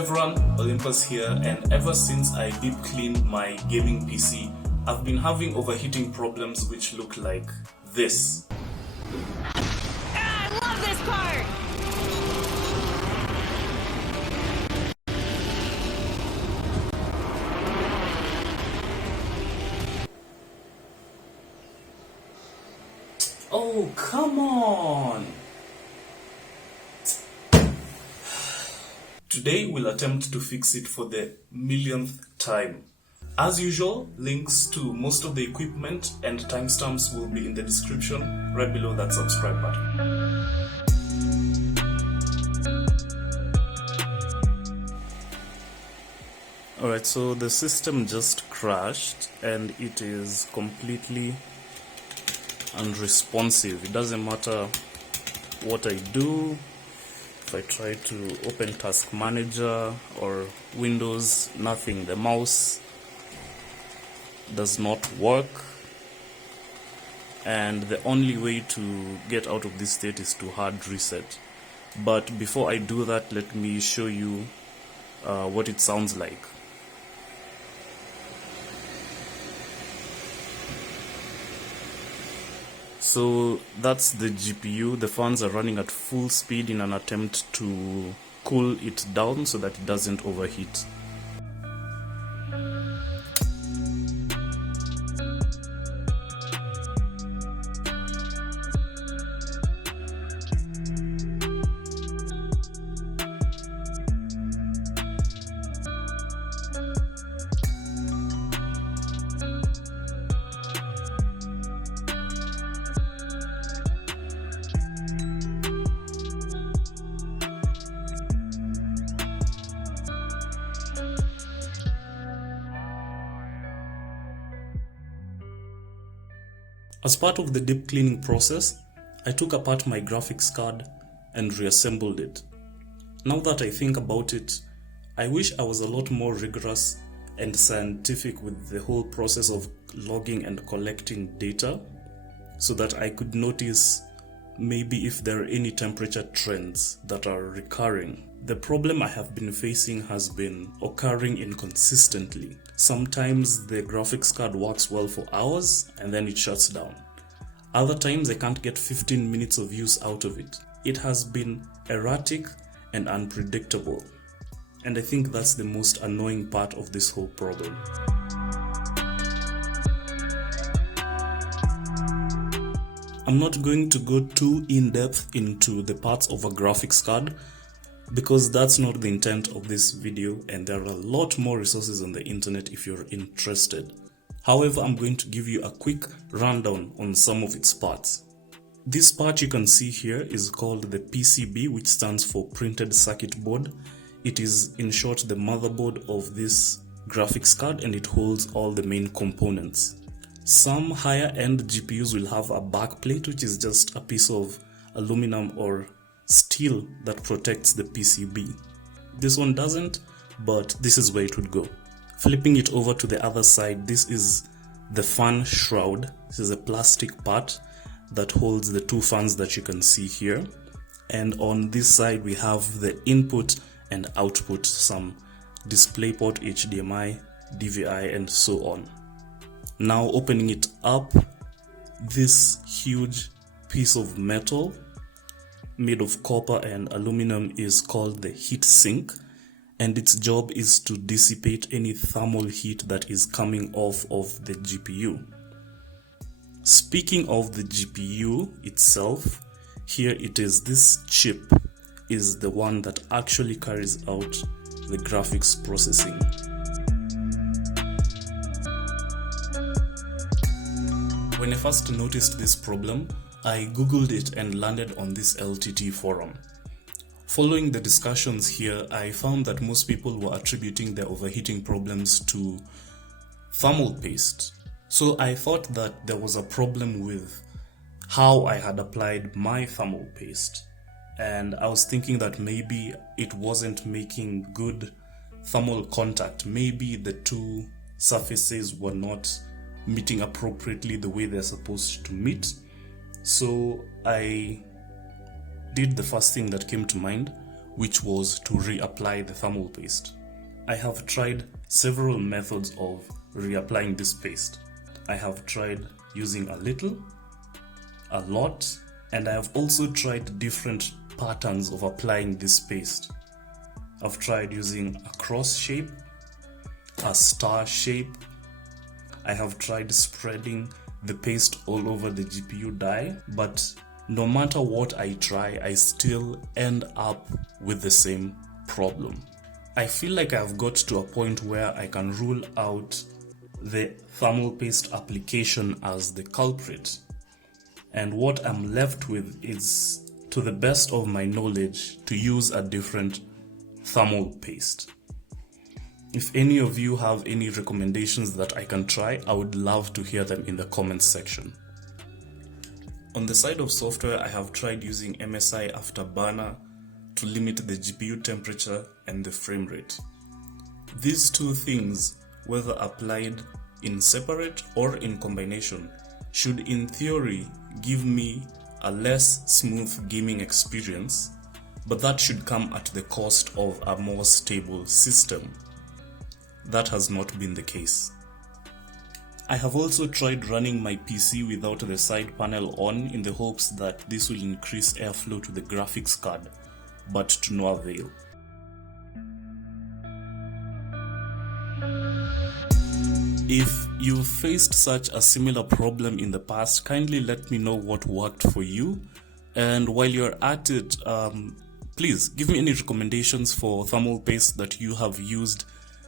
Hello everyone, Olympus here, and ever since I deep cleaned my gaming PC, I've been having overheating problems which look like this. I love this part! Oh, come on! Today we'll attempt to fix it for the millionth time. As usual, links to most of the equipment and timestamps will be in the description right below that subscribe button. Alright, so the system just crashed and it is completely unresponsive. It doesn't matter what I do. If I try to open Task Manager or Windows, nothing. The mouse does not work, and the only way to get out of this state is to hard reset. But before I do that, let me show you what it sounds like. So that's the GPU. The fans are running at full speed in an attempt to cool it down so that it doesn't overheat. As part of the deep cleaning process, I took apart my graphics card and reassembled it. Now that I think about it, I wish I was a lot more rigorous and scientific with the whole process of logging and collecting data so that I could notice maybe if there are any temperature trends that are recurring. The problem I have been facing has been occurring inconsistently. Sometimes the graphics card works well for hours and then it shuts down. Other times I can't get 15 minutes of use out of it. It has been erratic and unpredictable. And I think that's the most annoying part of this whole problem. I'm not going to go too in-depth into the parts of a graphics card because that's not the intent of this video, and there are a lot more resources on the internet if you're interested. However, I'm going to give you a quick rundown on some of its parts. This part you can see here is called the PCB, which stands for printed circuit board. It is in short the motherboard of this graphics card, and it holds all the main components. Some higher end GPUs will have a backplate, which is just a piece of aluminum or steel that protects the PCB. This one doesn't, but this is where it would go. Flipping it over to the other side, this is the fan shroud. This is a plastic part that holds the two fans that you can see here. And on this side we have the input and output, some DisplayPort, HDMI, DVI, and so on. Now opening it up, this huge piece of metal made of copper and aluminum is called the heat sink, and its job is to dissipate any thermal heat that is coming off of the GPU. Speaking of the GPU itself, here it is. This chip is the one that actually carries out the graphics processing. When I first noticed this problem, I googled it and landed on this LTT forum. Following the discussions here, I found that most people were attributing their overheating problems to thermal paste. So I thought that there was a problem with how I had applied my thermal paste. And I was thinking that maybe it wasn't making good thermal contact. Maybe the two surfaces were not meeting appropriately the way they're supposed to meet. So I did the first thing that came to mind, which was to reapply the thermal paste. I have tried several methods of reapplying this paste. I have tried using a little, a lot, and I have also tried different patterns of applying this paste. I've tried using a cross shape, a star shape. I have tried spreading the paste all over the GPU die, but no matter what I try, I still end up with the same problem. I feel like I've got to a point where I can rule out the thermal paste application as the culprit, and what I'm left with is, to the best of my knowledge, to use a different thermal paste. If any of you have any recommendations that I can try, I would love to hear them in the comments section. On the side of software, I have tried using MSI Afterburner to limit the GPU temperature and the frame rate. These two things, whether applied in separate or in combination, should in theory give me a less smooth gaming experience, but that should come at the cost of a more stable system. That has not been the case. I have also tried running my PC without the side panel on in the hopes that this will increase airflow to the graphics card, but to no avail. If you've faced such a similar problem in the past, kindly let me know what worked for you. And while you're at it, please give me any recommendations for thermal paste that you have used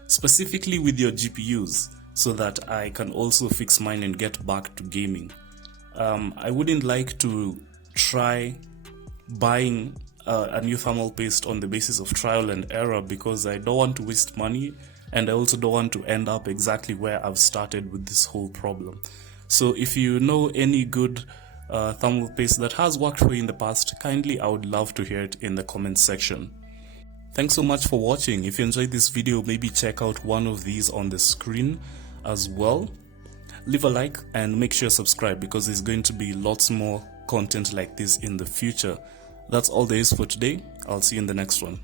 specifically with your GPUs, so that I can also fix mine and get back to gaming. I wouldn't like to try buying a new thermal paste on the basis of trial and error, because I don't want to waste money, and I also don't want to end up exactly where I've started with this whole problem. So if you know any good thermal paste that has worked for you in the past, kindly, I would love to hear it in the comments section. Thanks so much for watching. If you enjoyed this video, maybe check out one of these on the screen as well. Leave a like and make sure you subscribe, because there's going to be lots more content like this in the future. That's all there is for today. I'll see you in the next one.